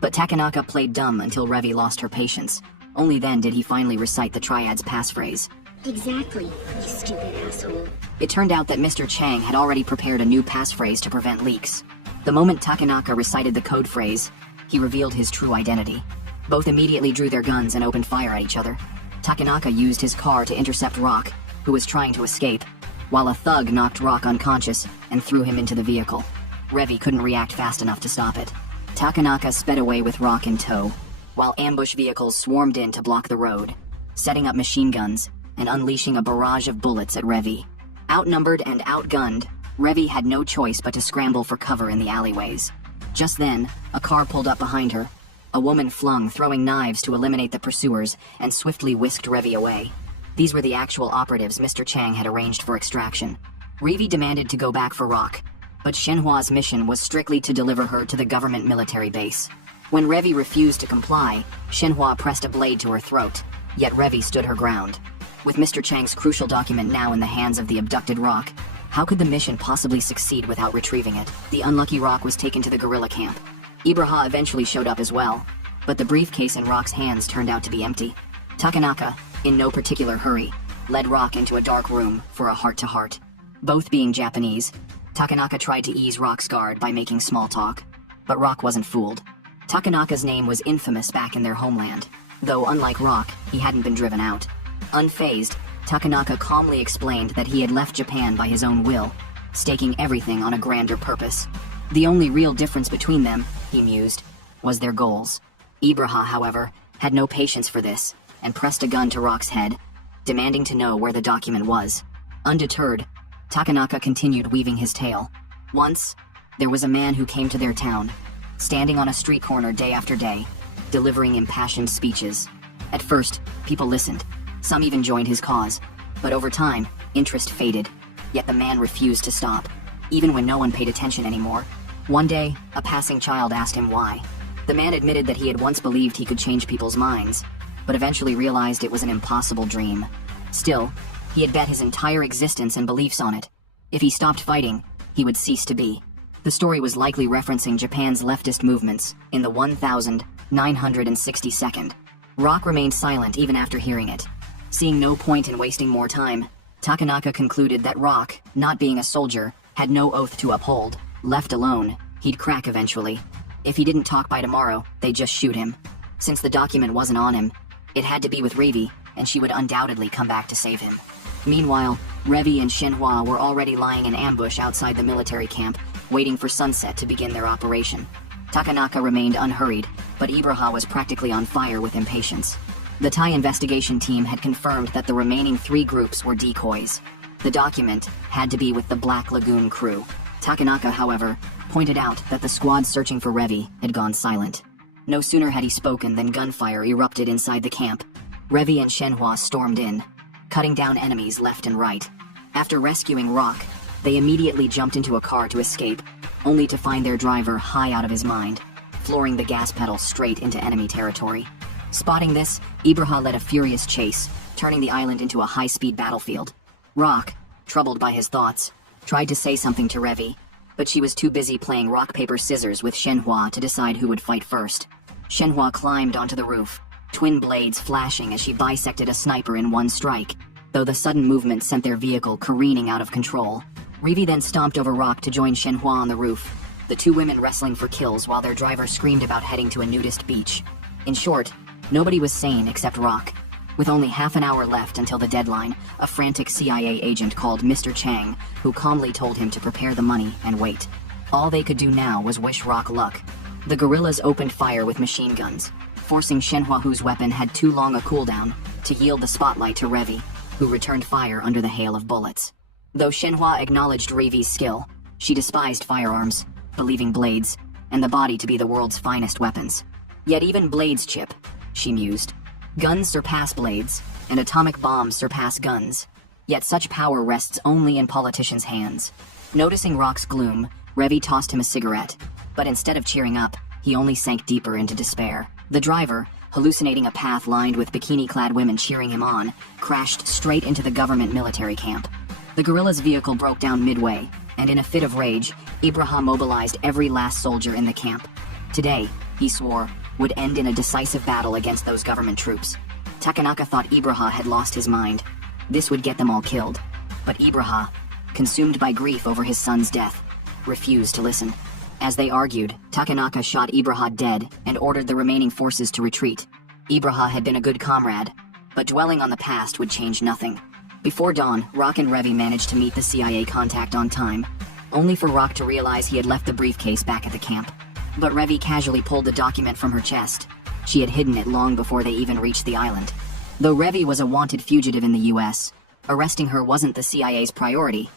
but Takanaka played dumb until Revi lost her patience. Only then did he finally recite the Triad's passphrase. Exactly, you stupid asshole. It turned out that Mr. Chang had already prepared a new passphrase to prevent leaks. The moment Takanaka recited the code phrase, he revealed his true identity. Both immediately drew their guns and opened fire at each other. Takanaka used his car to intercept Rock, who was trying to escape, while a thug knocked Rock unconscious and threw him into the vehicle. Revi couldn't react fast enough to stop it. Takanaka sped away with Rock in tow, while ambush vehicles swarmed in to block the road, setting up machine guns and unleashing a barrage of bullets at Revi. Outnumbered and outgunned, Revi had no choice but to scramble for cover in the alleyways. Just then, a car pulled up behind her. A woman flung throwing knives to eliminate the pursuers and swiftly whisked Revi away. These were the actual operatives Mr. Chang had arranged for extraction. Revi demanded to go back for Rock, but Shenhua's mission was strictly to deliver her to the government military base. When Revi refused to comply, Shenhua pressed a blade to her throat, yet Revi stood her ground. With Mr. Chang's crucial document now in the hands of the abducted Rock, how could the mission possibly succeed without retrieving it? The unlucky Rock was taken to the guerrilla camp. Ibraha eventually showed up as well, but the briefcase in Rock's hands turned out to be empty. Takanaka, in no particular hurry, led Rock into a dark room for a heart-to-heart. Both being Japanese, Takanaka tried to ease Rock's guard by making small talk, but Rock wasn't fooled. Takanaka's name was infamous back in their homeland, though unlike Rock, he hadn't been driven out. Unfazed, Takanaka calmly explained that he had left Japan by his own will, staking everything on a grander purpose. The only real difference between them, he mused, was their goals. Ibraha, however, had no patience for this, and pressed a gun to Rock's head, demanding to know where the document was. Undeterred, Takanaka continued weaving his tale. Once, there was a man who came to their town, standing on a street corner day after day, delivering impassioned speeches. At first, people listened. Some even joined his cause. But over time, interest faded, yet the man refused to stop, even when no one paid attention anymore. One day, a passing child asked him why. The man admitted that he had once believed he could change people's minds, but eventually realized it was an impossible dream. Still, he had bet his entire existence and beliefs on it. If he stopped fighting, he would cease to be. The story was likely referencing Japan's leftist movements in the 1962nd. Rock remained silent even after hearing it. Seeing no point in wasting more time, Takanaka concluded that Rock, not being a soldier, had no oath to uphold. Left alone, he'd crack eventually. If he didn't talk by tomorrow, they'd just shoot him. Since the document wasn't on him, it had to be with Revi, and she would undoubtedly come back to save him. Meanwhile, Revi and Shenhua were already lying in ambush outside the military camp, waiting for sunset to begin their operation. Takanaka remained unhurried, but Ibraha was practically on fire with impatience. The Thai investigation team had confirmed that the remaining 3 groups were decoys. The document had to be with the Black Lagoon crew. Takanaka, however, pointed out that the squad searching for Revi had gone silent. No sooner had he spoken than gunfire erupted inside the camp. Revi and Shenhua stormed in, cutting down enemies left and right. After rescuing Rock, they immediately jumped into a car to escape, only to find their driver high out of his mind, flooring the gas pedal straight into enemy territory. Spotting this, Ibraha led a furious chase, turning the island into a high-speed battlefield. Rock, troubled by his thoughts, tried to say something to Revi, but she was too busy playing rock-paper-scissors with Shenhua to decide who would fight first. Shenhua climbed onto the roof, twin blades flashing as she bisected a sniper in one strike, though the sudden movement sent their vehicle careening out of control. Revi then stomped over Rock to join Shenhua on the roof, the 2 women wrestling for kills while their driver screamed about heading to a nudist beach. In short, nobody was sane except Rock. With only half an hour left until the deadline, a frantic CIA agent called Mr. Chang, who calmly told him to prepare the money and wait. All they could do now was wish Rock luck. The guerrillas opened fire with machine guns, forcing Shenhua, whose weapon had too long a cooldown, to yield the spotlight to Revi, who returned fire under the hail of bullets. Though Shenhua acknowledged Revi's skill, she despised firearms, believing blades, and the body to be the world's finest weapons. Yet even blades chip, she mused. Guns surpass blades, and atomic bombs surpass guns. Yet such power rests only in politicians' hands. Noticing Rock's gloom, Revi tossed him a cigarette, but instead of cheering up, he only sank deeper into despair. The driver, hallucinating a path lined with bikini-clad women cheering him on, crashed straight into the government military camp. The guerrilla's vehicle broke down midway, and in a fit of rage, Ibraha mobilized every last soldier in the camp. Today, he swore, would end in a decisive battle against those government troops. Takanaka thought Ibraha had lost his mind. This would get them all killed. But Ibraha, consumed by grief over his son's death, refused to listen. As they argued, Takanaka shot Ibraha dead and ordered the remaining forces to retreat. Ibraha had been a good comrade, but dwelling on the past would change nothing. Before dawn, Rock and Revi managed to meet the CIA contact on time, only for Rock to realize he had left the briefcase back at the camp. But Revi casually pulled the document from her chest. She had hidden it long before they even reached the island. Though Revi was a wanted fugitive in the US, arresting her wasn't the CIA's priority.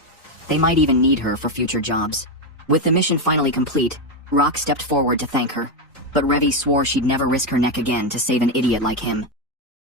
They might even need her for future jobs. With the mission finally complete, Rock stepped forward to thank her, but Revi swore she'd never risk her neck again to save an idiot like him.